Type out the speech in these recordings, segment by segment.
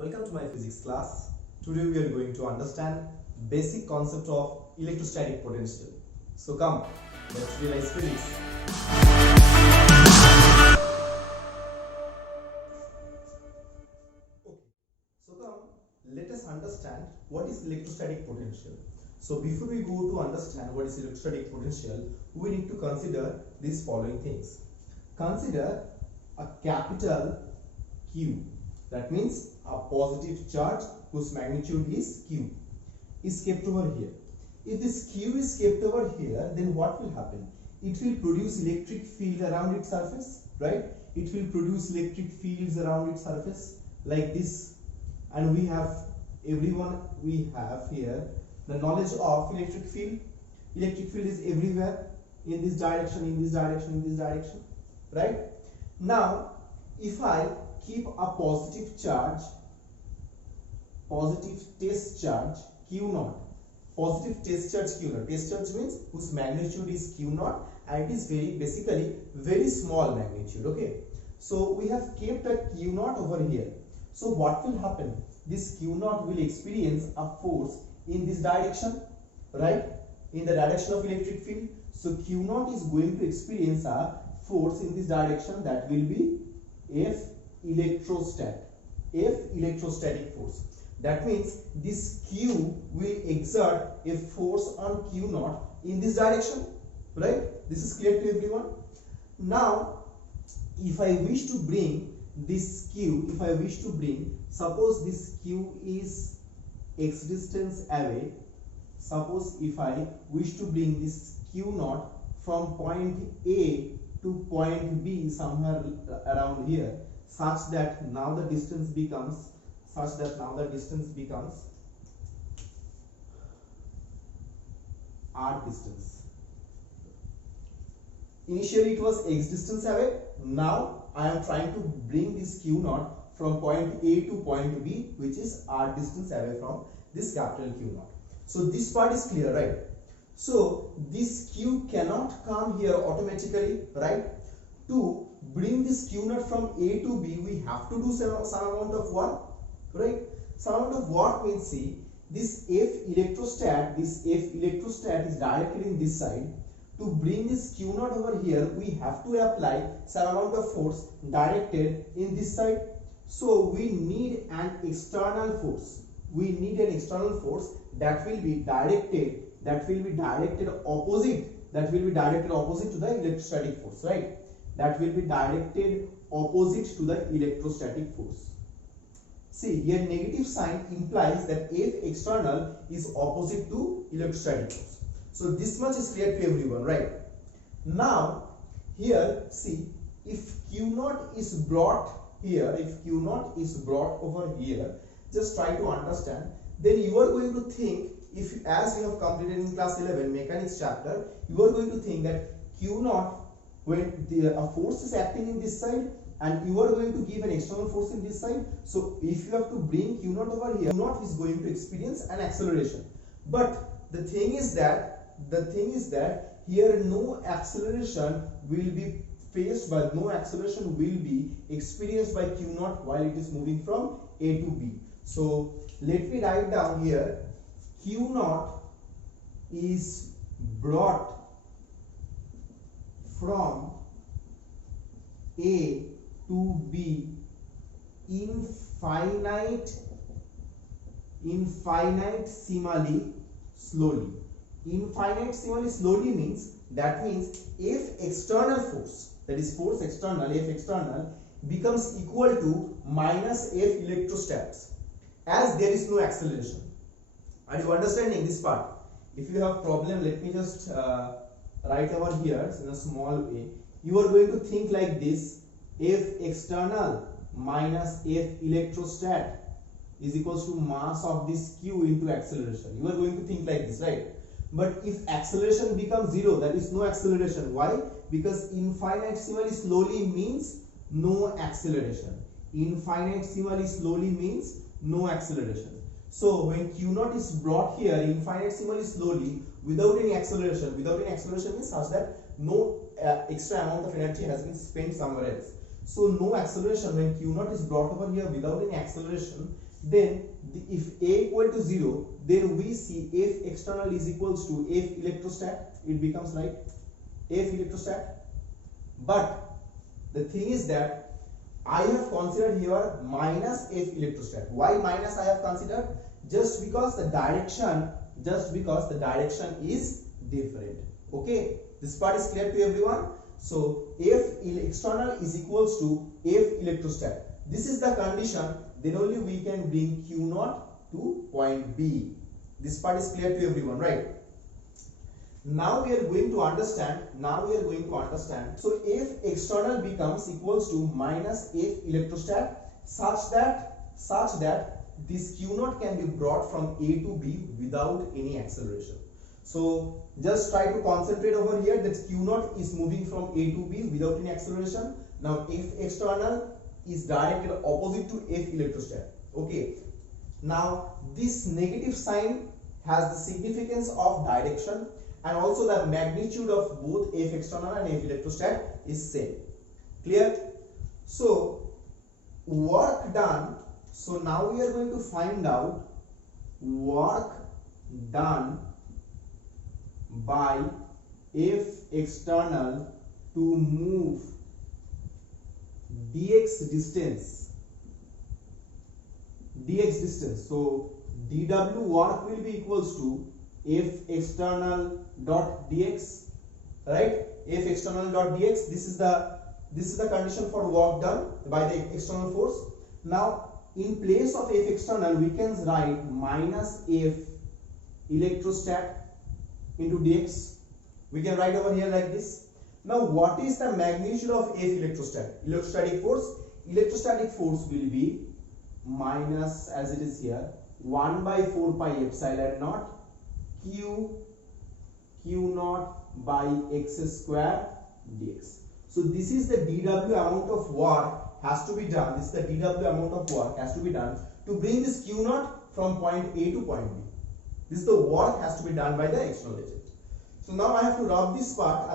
Welcome to my physics class. Today we are going to understand basic concept of electrostatic potential. So come, let's realize physics. Okay. So come, let us understand what is electrostatic potential. So before we go to understand what is electrostatic potential, we need to consider these following things. Consider a capital Q. That means a positive charge whose magnitude is Q is kept over here. If this Q is kept over here, then what will happen? It will produce electric field around its surface, right? It will produce electric fields around its surface like this. And we have here the knowledge of electric field. Electric field is everywhere, in this direction, in this direction, in this direction, right? Now, if I keep a positive charge, positive test charge Q naught, positive test charge Q naught. Test charge means whose magnitude is Q naught and it is basically very small magnitude. Okay, so we have kept a Q naught over here. So what will happen? This Q naught will experience a force in this direction, right? In the direction of electric field. So Q naught is going to experience a force in this direction, that will be F electrostatic force. That means this Q will exert a force on Q naught in this direction, right? This is clear to everyone. Now, if I wish to bring this Q, suppose this Q is x distance away. Suppose if I wish to bring this Q naught from point A to point B, somewhere around here, such that now the distance becomes r distance. Initially it was x distance away. Now I am trying to bring this Q naught from point A to point B, which is r distance away from this capital Q naught. So this part is clear, right? So this Q cannot come here automatically, right? To bring this Q naught from A to B, we have to do some amount of work, right? Some amount of work means, see, this F electrostat is directly in this side. To bring this Q naught over here, we have to apply some amount of force directed in this side. So we need an external force. That will be directed opposite to the electrostatic force, right? That will be directed opposite to the electrostatic force. See, here negative sign implies that F external is opposite to electrostatic force. So this much is clear to everyone, right? Now, here, see, if Q naught is brought here, over here, just try to understand, then you are going to think, if as we have completed in class 11 mechanics chapter, you are going to think that Q naught, when a force is acting in this side and you are going to give an external force in this side, so if you have to bring Q naught over here, Q naught is going to experience an acceleration. But the thing is that here no acceleration will be experienced by Q naught while it is moving from A to B. So let me write down here, Q naught is brought from A to B infinitesimally slowly. Infinitesimally slowly means if external force, that is force external, F external, becomes equal to minus F electrostats, as there is no acceleration. Are you understanding this part? If you have problem, let me just write over here in a small way. You are going to think like this: F external minus F electrostat is equals to mass of this Q into acceleration. You are going to think like this, right? But if acceleration becomes zero, that is no acceleration. Why? Because infinitesimally slowly means no acceleration. Infinitesimally slowly means no acceleration. So when Q naught is brought here infinitesimally slowly without any acceleration means such that no extra amount of energy has been spent somewhere else. So no acceleration, when Q naught is brought over here without any acceleration, then if A equal to 0, then we see F external is equals to F electrostat. It becomes right, F electrostat. But the thing is that I have considered here minus F electrostat. Why minus I have considered? Just because the direction is different. Okay, this part is clear to everyone. So F external is equals to F electrostat. This is the condition, then only we can bring Q naught to point B. This part is clear to everyone, right? Now we are going to understand. So F external becomes equals to minus F electrostat such that this Q naught can be brought from A to B without any acceleration. So just try to concentrate over here that Q naught is moving from A to B without any acceleration. Now F external is directed opposite to F electrostat. Okay. Now this negative sign has the significance of direction, and also the magnitude of both F external and F electrostat is same. Clear? So work done. So now we are going to find out work done by F external to move dx distance. So dw work will be equals to F external dot dx, right? F external dot dx. This is the condition for work done by the external force. Now in place of F external we can write minus F electrostat into dx. We can write over here like this. Now what is the magnitude of F electrostat? Electrostatic force will be minus, as it is here, 1 by 4 pi epsilon naught q naught by x square dx. So this is the dw amount of work has to be done. This is the dw amount of work has to be done to bring this q naught from point A to point B. This is the work has to be done by the external agent. So now I have to rub this part.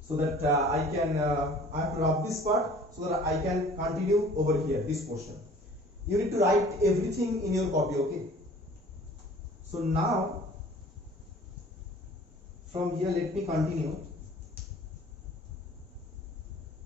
So that I have to rub this part so that I can continue over here, this portion. You need to write everything in your copy, okay? So now from here let me continue.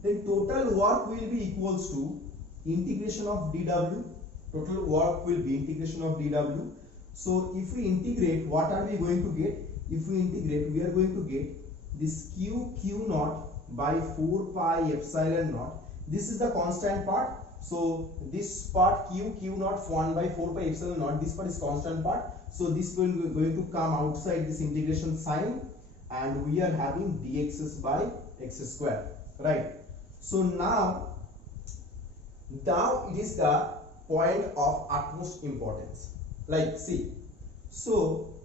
Then total work will be equals to integration of dw. Total work will be integration of dw. So if we integrate, what are we going to get? If we integrate, we are going to get this q naught by 4 pi epsilon naught. This is the constant part. So this part q naught 1 by 4 pi epsilon naught, this part is constant part. So this will be going to come outside this integration sign, and we are having dx by x square, right? So now it is the point of utmost importance. Like see, so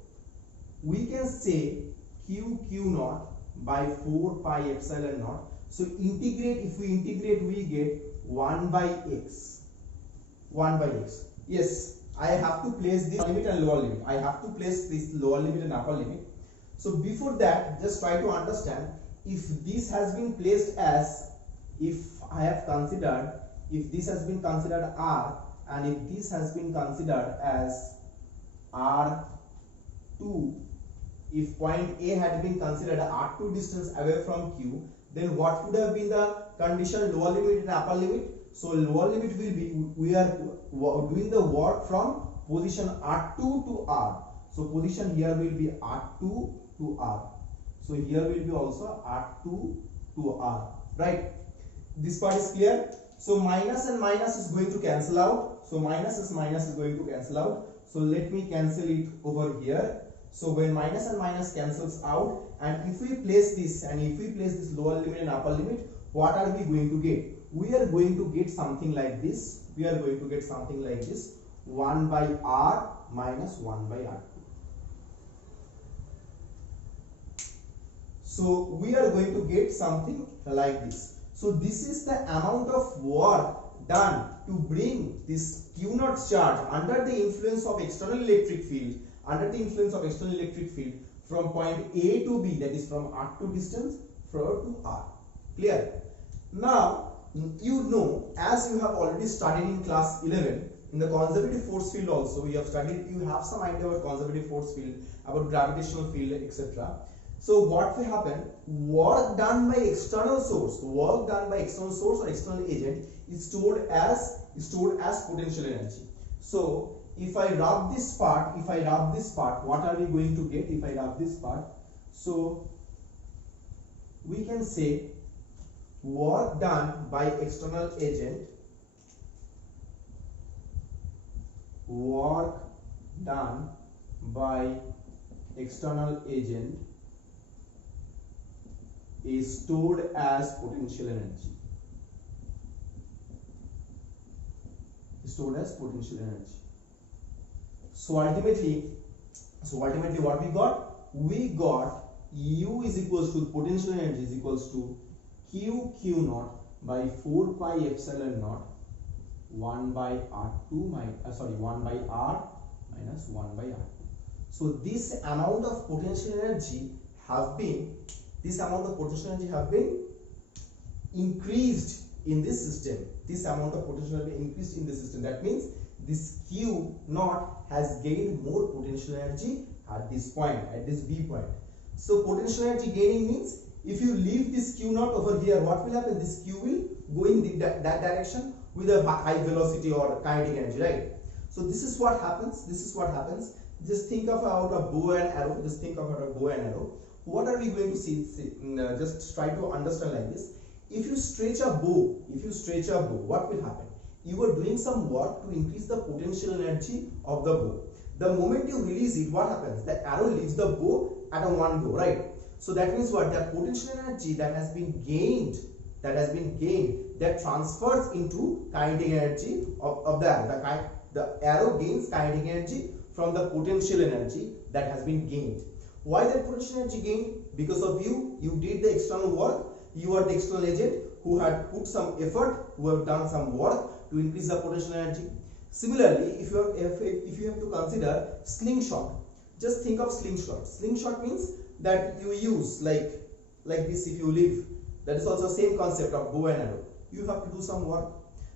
we can say q naught by 4 pi epsilon naught. So integrate, if we integrate we get 1 by x. Yes, I have to place this limit and lower limit. I have to place this lower limit and upper limit. So before that, just try to understand if this has been placed as, if this has been considered R, and if this has been considered as R2, if point A had been considered R2 distance away from Q, then what would have been the condition, lower limit and upper limit? So lower limit will be, we are doing the work from position R2 to R. So position here will be R2 to R. So here will be also R2 to R, right? This part is clear. So minus and minus is going to cancel out. So minus is going to cancel out. So let me cancel it over here. So when minus and minus cancels out, and if we place this lower limit and upper limit, what are we going to get? We are going to get something like this. 1 by R minus 1 by R2. So we are going to get something like this. So this is the amount of work done to bring this Q naught charge under the influence of external electric field, from point A to B, that is from R2 distance to R. Clear? Now you know, as you have already studied in class 11, in the conservative force field also, you have studied, you have some idea about conservative force field, about gravitational field, etc. So what will happen? Work done by external source, or external agent is stored as potential energy. So if I rub this part, what are we going to get if I rub this part? So we can say work done by external agent, is stored as potential energy. So ultimately what we got? We got U is equals to potential energy is equals to Q naught by 4 pi epsilon naught 1 by R2 1 by R minus 1 by R2. So this amount of potential energy have been increased in this system. That means this Q naught has gained more potential energy at this point, at this B point. So potential energy gaining means if you leave this Q naught over here, what will happen? This Q will go in that direction with a high velocity or kinetic energy, right? So this is what happens. Just think about a bow and arrow. What are we going to see? Just try to understand like this. If you stretch a bow, what will happen? You are doing some work to increase the potential energy of the bow. The moment you release it, what happens? The arrow leaves the bow at a one go, right? So that means what? That potential energy that has been gained, that transfers into kinetic energy of the arrow. The arrow gains kinetic energy from the potential energy that has been gained. Why that potential energy gained? Because of you did the external work. You are the external agent who had put some effort, who have done some work to increase the potential energy. Similarly, if you have to consider slingshot, just think of slingshot. Slingshot means that you use like this. If you leave, that is also same concept of bow and arrow. You have to do some work.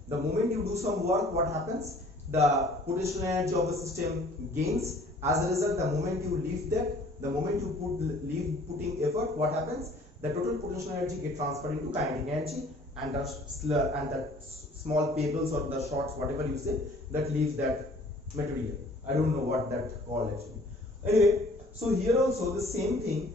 The moment you do some work, what happens? The potential energy of the system gains. As a result, the moment you leave that, the moment you leave putting effort, what happens? The total potential energy get transferred into kinetic energy, and the small pebbles or the shots, whatever you say, that leaves that material. I don't know what that called actually. Anyway, so here also the same thing.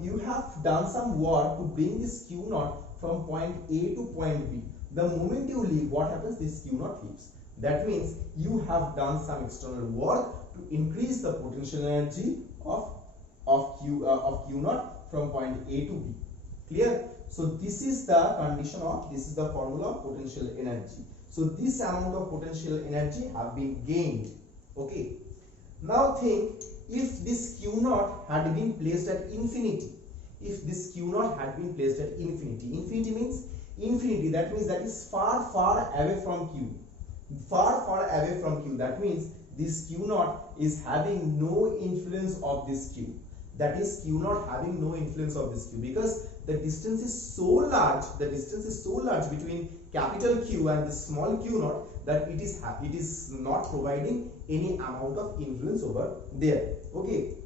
You have done some work to bring this Q naught from point A to point B. The moment you leave, what happens? This Q naught leaves. That means you have done some external work to increase the potential energy of Q naught from point A to B. Clear? So this is the formula of potential energy. So this amount of potential energy have been gained. Okay. Now think, if this Q naught had been placed at infinity. Infinity means infinity. That means that is far away from Q. That means this Q naught is having no influence of this Q. Because the distance is so large between capital Q and the small Q naught, that it is not providing any amount of influence over there. Okay.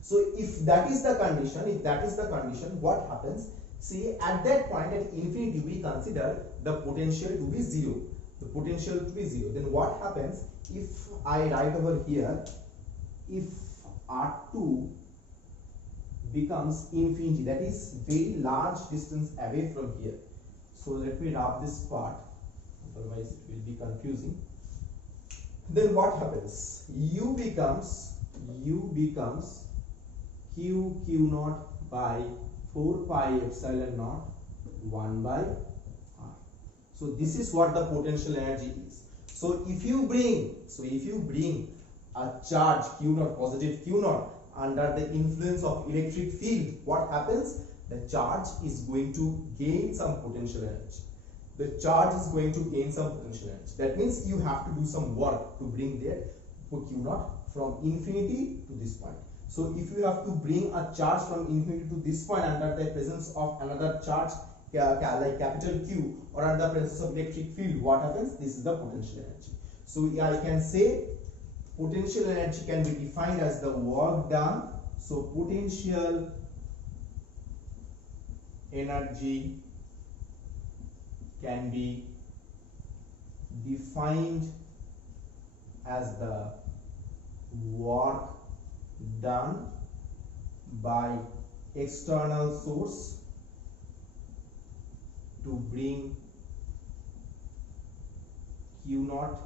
So if that is the condition, what happens? See, at that point at infinity, we consider the potential to be zero. Then what happens if I write over here, if R2 becomes infinity, that is very large distance away from here. So let me rub this part, otherwise it will be confusing. Then what happens? U becomes Q naught by 4 pi epsilon naught 1 by R. So this is what the potential energy is. So if you bring a charge Q naught, positive Q naught, under the influence of electric field, what happens? The charge is going to gain some potential energy. That means you have to do some work to bring that Q naught from infinity to this point. So if you have to bring a charge from infinity to this point under the presence of another charge like capital Q or at the presence of electric field, what happens? This is the potential energy. So I can say potential energy can be defined as the work done. So potential energy can be defined as the work done by external source to bring Q naught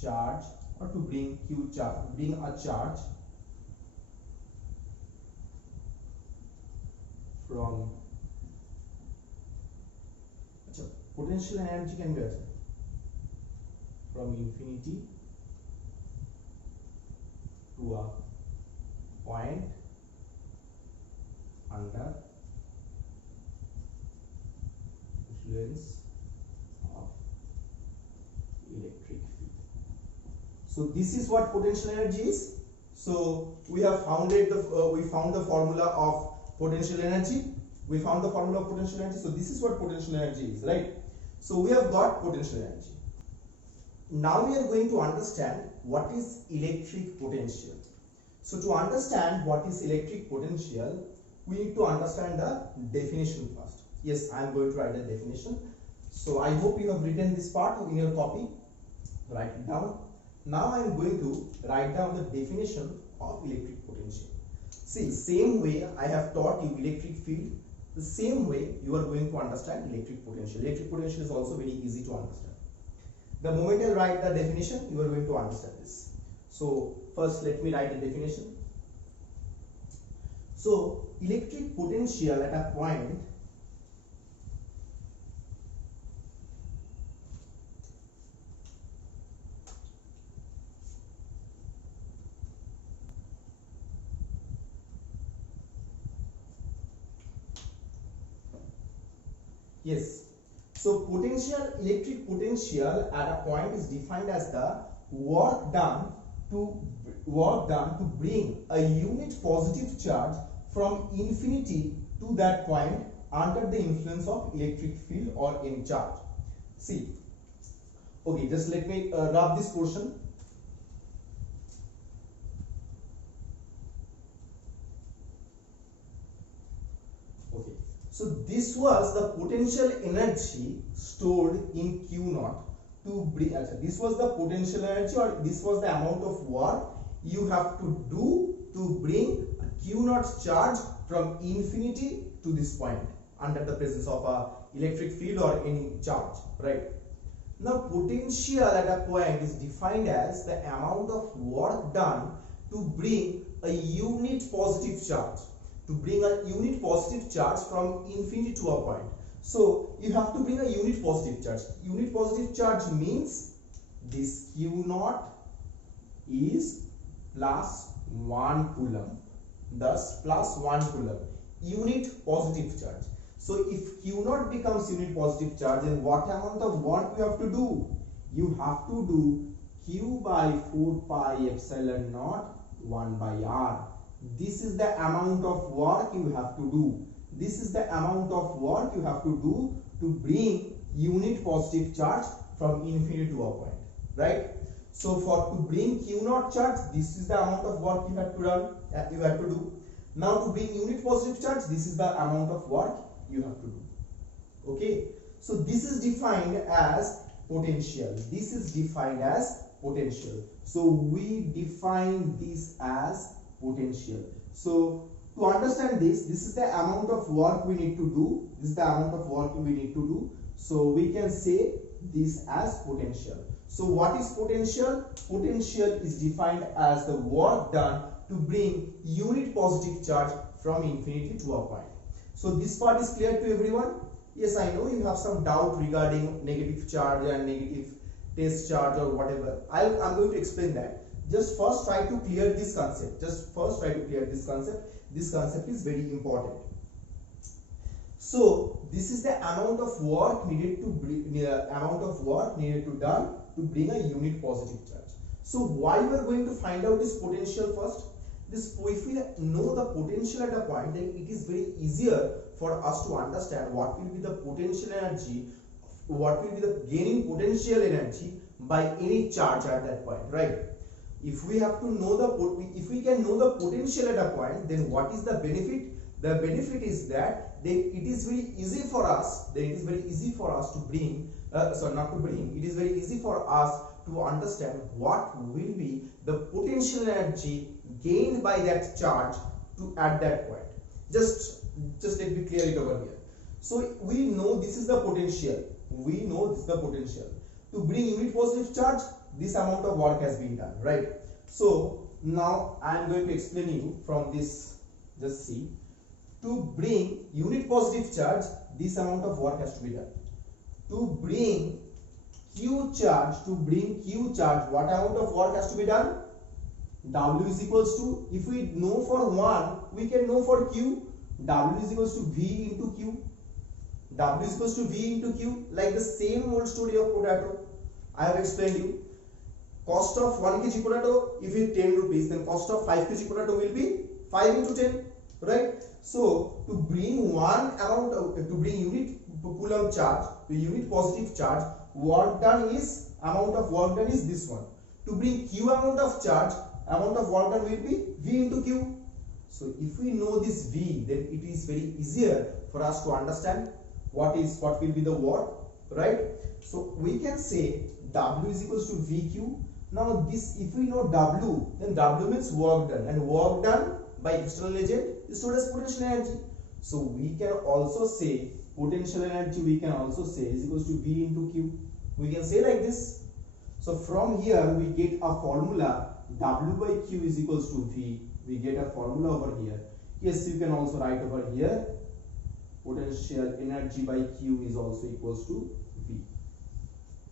charge, or to bring a charge from potential energy can be from infinity to a point under influence of electric field. So this is what potential energy is. So we have found the formula of potential energy. We found the formula of potential energy. So this is what potential energy is, right? So we have got potential energy. Now we are going to understand what is electric potential. So to understand what is electric potential, we need to understand the definition first. Yes, I am going to write the definition. So I hope you have written this part in your copy. Write it down. Now I am going to write down the definition of electric potential. See, same way I have taught you electric field, the same way you are going to understand electric potential. Electric potential is also very easy to understand. The moment I write the definition, you are going to understand this. So first let me write the definition. So electric potential at a point yes. So electric potential at a point is defined as the work done to bring a unit positive charge from infinity to that point under the influence of electric field or any charge. See, okay, just let me rub this portion. Okay, so this was the potential energy stored in Q naught to bring. This was the potential energy, or this was the amount of work you have to do to bring a Q naught charge from infinity to this point under the presence of a electric field or any charge, right? Now potential at a point is defined as the amount of work done to bring a unit positive charge, from infinity to a point. So you have to bring a unit positive charge. Unit positive charge means this Q naught is plus 1 coulomb, thus plus 1 coulomb, unit positive charge. So if Q naught becomes unit positive charge, then what amount of work you have to do? You have to do Q by 4 pi epsilon naught 1 by R. This is the amount of work you have to do. This is the amount of work you have to do to bring unit positive charge from infinity to a point, right? So to bring Q naught charge, this is the amount of work you have to do. Now to bring unit positive charge, this is the amount of work you have to do. Okay, so this is defined as potential. This is defined as potential. So we define this as potential. So to understand this is the amount of work we need to do. This is the amount of work we need to do. So we can say this as potential. So what is potential? Potential is defined as the work done to bring unit positive charge from infinity to a point. So this part is clear to everyone? Yes, I know you have some doubt regarding negative charge and negative test charge or whatever. I'm going to explain that. Just first try to clear this concept. This concept is very important. So this is the amount of work needed to done to bring a unit positive charge. So why we are going to find out this potential first? If we know the potential at a point, then it is very easier for us to understand what will be the potential energy, what will be the gaining potential energy by any charge at that point, right? If we have to know if we can know the potential at a point, then what is the benefit? The benefit is that then it is very easy for us, to bring, it is very easy for us to understand what will be the potential energy gained by that charge to at that point. Just let me clear it over here. So we know this is the potential. To bring unit positive charge, this amount of work has been done, right? So now I am going to explain you from this. Just see, to bring unit positive charge, this amount of work has to be done. To bring Q charge, what amount of work has to be done? W is equals to, if we know for 1, we can know for Q. W is equals to V into Q. Like the same old story of potato. I have explained you. Cost of 1 kg potato, if it 10 rupees, then cost of 5 kg potato will be 5 into 10, right? So to bring unit coulomb charge to unit positive charge, amount of work done is this one. To bring Q amount of work done will be V into Q. So if we know this V, then it is very easier for us to understand what will be the work, right? So we can say W is equals to VQ. Now this, if we know W, then W means work done, and work done by external agent is stored as potential energy. So we can also say potential energy, is equals to V into Q. We can say like this. So from here we get a formula, W by Q is equals to V. We get a formula over here. Yes, you can also write over here, potential energy by Q is also equals to V.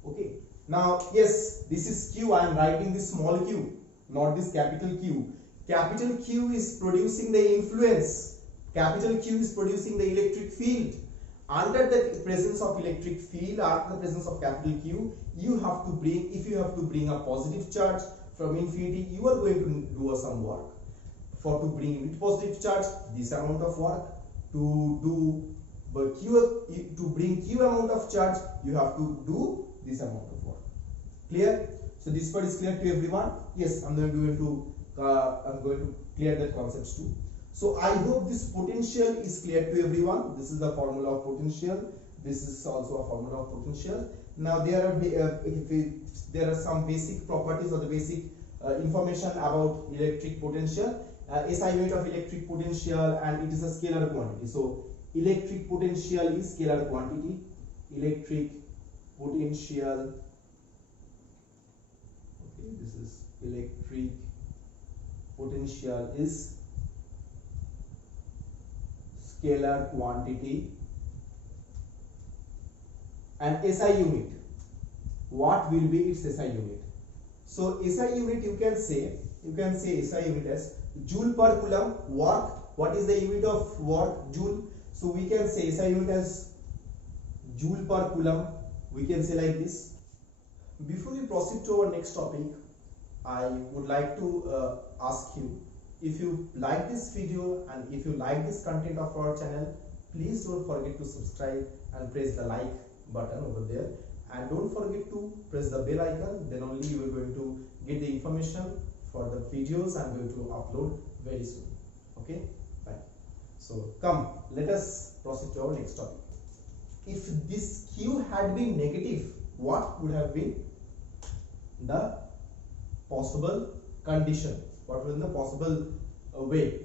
Okay. Now, yes, this is Q. I am writing this small q, not this capital Q. Capital Q is producing the influence. Capital Q is producing the electric field. Under the presence of electric field, after the presence of capital Q, if you have to bring a positive charge from infinity, you are going to do some work. To bring unit positive charge, this amount of work. To bring Q amount of charge, you have to do this amount of work. Clear? So this part is clear to everyone? Yes, I'm going to clear that concepts too. So I hope this potential is clear to everyone. This is the formula of potential. This is also a formula of potential. Now there are some basic properties or the basic information about electric potential. SI unit of electric potential, and it is a scalar quantity. So electric potential is scalar quantity. Electric potential. Okay, this is electric potential is scalar quantity. And SI unit, what will be its SI unit? So SI unit, you can say SI unit as joule per coulomb work. What is the unit of work? Joule. So we can say SI unit as joule per coulomb. We can say like this. Before we proceed to our next topic, I would like to ask you, if you like this video and if you like this content of our channel, please don't forget to subscribe and press the like button over there, and don't forget to press the bell icon. Then only you are going to get the information for the videos I'm going to upload very soon. Okay, fine. So come, let us proceed to our next topic. If this Q had been negative, what would have been the possible condition? What would be the possible way?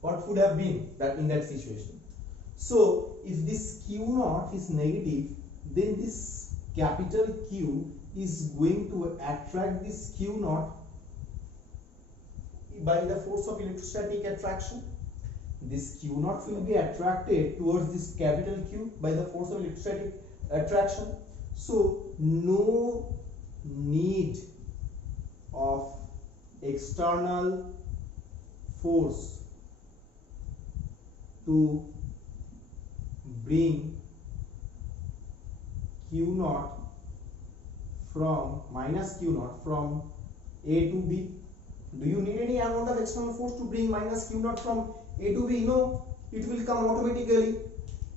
What would have been that in that situation? So if this Q naught is negative, then this capital Q is going to attract this Q naught by the force of electrostatic attraction. This Q naught will be attracted towards this capital Q by the force of electrostatic attraction. So no need of external force to bring Q naught from minus Q naught from A to B. Do you need any amount of external force to bring minus Q naught from A to B? No. it will come automatically.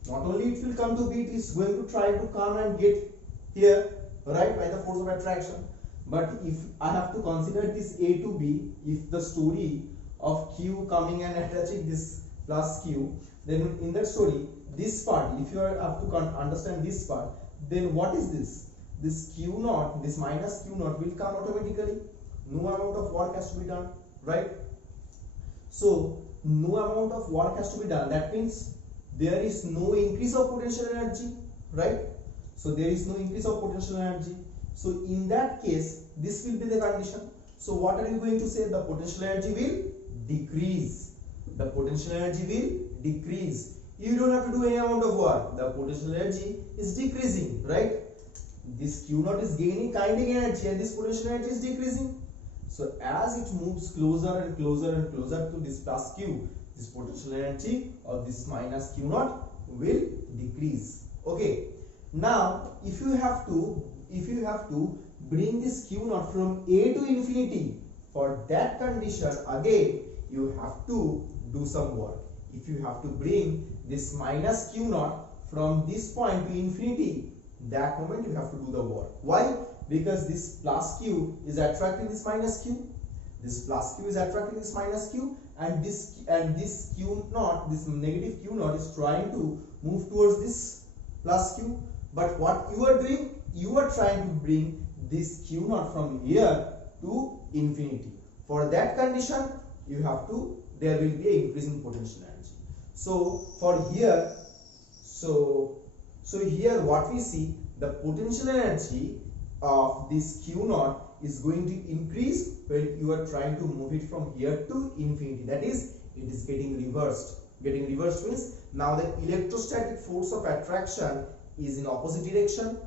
Not only it will come to B, it is going to try to come and get here, right, by the force of attraction. But if I have to consider this A to B, if the story of Q coming and attaching this plus Q, then in that story, this part, if you have to understand this part, then what is this? This Q naught, this minus Q naught will come automatically. No amount of work has to be done, right? So no amount of work has to be done. That means there is no increase of potential energy, right? So there is no increase of potential energy. So in that case, this will be the condition. So what are you going to say? The potential energy will decrease. The potential energy will decrease. You don't have to do any amount of work. The potential energy is decreasing, right? This Q naught is gaining kinetic energy and this potential energy is decreasing. So as it moves closer and closer and closer to this plus Q, this potential energy of this minus Q naught will decrease. Okay. Now if you have to bring this Q naught from A to infinity, for that condition again you have to do some work. If you have to bring this minus Q naught from this point to infinity, that moment you have to do the work. Why? Because this plus Q is attracting this minus Q. This plus Q is attracting this minus Q, and this Q naught, this negative Q naught is trying to move towards this plus Q. But what you are doing, you are trying to bring this Q naught from here to infinity. For that condition, you have to, there will be an increase in potential energy. So for here, so here what we see, the potential energy of this Q naught is going to increase when you are trying to move it from here to infinity. That is, it is getting reversed. Getting reversed means now the electrostatic force of attraction is in opposite direction,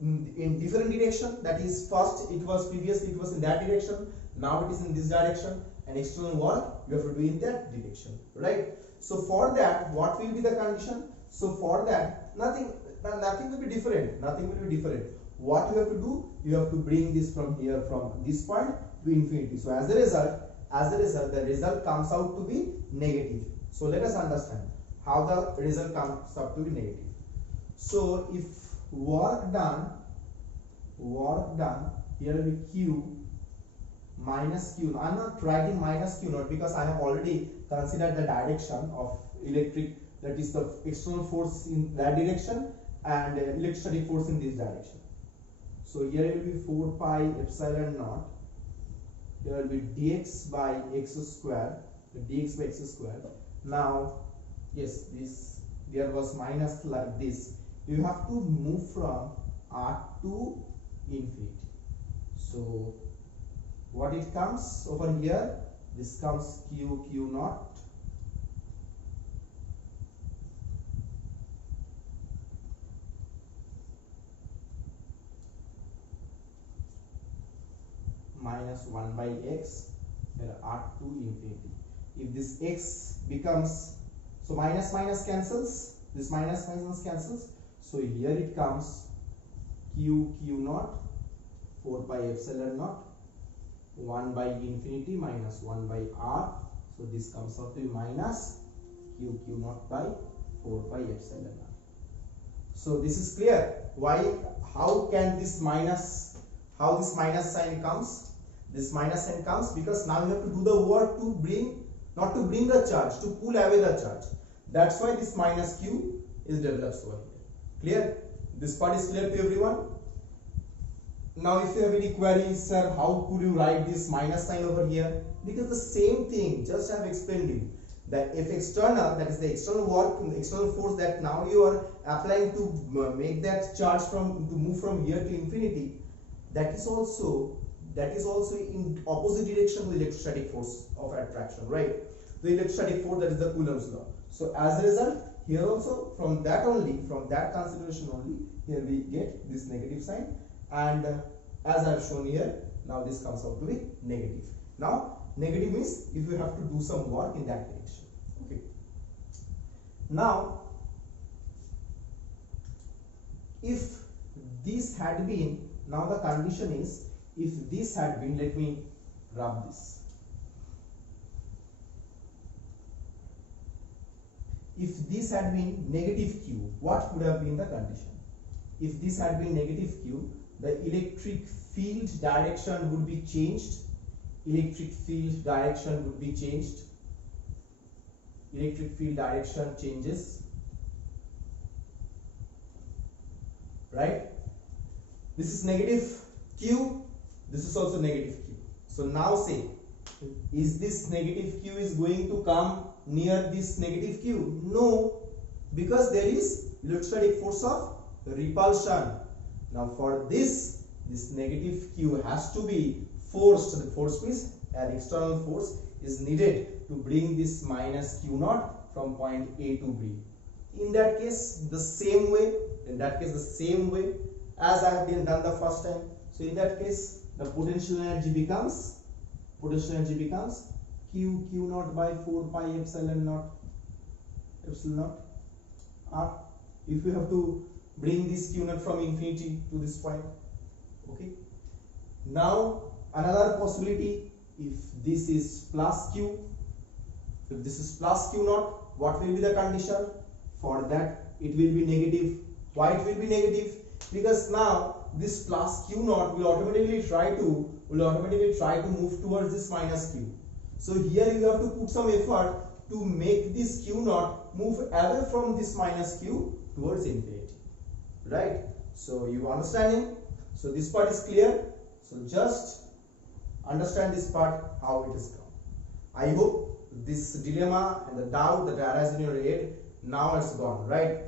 in different direction. That is, first it was previously it was in that direction, now it is in this direction, and external work you have to do in that direction, right? So for that, what will be the condition? So for that, nothing will be different. Nothing will be different. What you have to do, you have to bring this from here, from this point to infinity. So as a result, the result comes out to be negative. So let us understand how the result comes up to be negative. So if work done, here will be Q minus Q. I am not writing minus Q naught because I have already considered the direction of electric, that is the external force in that direction and electrostatic force in this direction. So here it will be 4 pi epsilon naught. Here will be dx by x square. Dx by x square. Now, yes, this there was minus like this. You have to move from R to infinity. So what it comes over here? This comes Q naught. Minus 1 by x, here R to infinity. If this x becomes, so minus minus cancels, this minus minus cancels, so here it comes Q naught, 4 pi epsilon naught, 1 by infinity minus 1 by R, so this comes out to be minus Q naught by 4 pi epsilon naught. So this is clear. Why? How can this minus, how this minus sign comes? This minus sign comes because now you have to do the work to bring, not to bring the charge, to pull away the charge. That's why this minus Q is developed over here. Clear? This part is clear to everyone? Now if you have any queries, sir, how could you write this minus sign over here? Because the same thing, just I have explained you. That if external, that is the external work, the external force that now you are applying to make that charge to move from here to infinity, that is also in opposite direction to the electrostatic force of attraction, right? The electrostatic force, that is the Coulomb's law. So as a result, here also from that consideration only, here we get this negative sign, and as I have shown here, now this comes out to be negative. Now negative means if you have to do some work in that direction. Okay. Now if this had been, now the condition is, if this had been, let me rub this. if this had been negative q, what would have been the condition? If this had been negative q, the electric field direction would be changed. Electric field direction would be changed. Electric field direction changes, right? This is negative q, this is also negative q. So now say, is this negative q is going to come near this negative q? No, because there is electrostatic force of repulsion. Now for this negative q has to be forced. The force means an external force is needed to bring this minus q naught from point A to B. In that case, the same way, as I have done the first time. So in that case, the potential energy becomes q naught by 4 pi epsilon naught r. If you have to bring this q naught from infinity to this point. Okay. Now another possibility, if this is plus q, if this is plus q naught, what will be the condition? For that it will be negative. Why it will be negative? Because now this plus q naught will automatically try to move towards this minus q. So here you have to put some effort to make this q naught move away from this minus q towards infinity, right? So you understanding? So this part is clear. So just understand this part, how it is come. I hope this dilemma and the doubt that arises in your head now it's gone, right?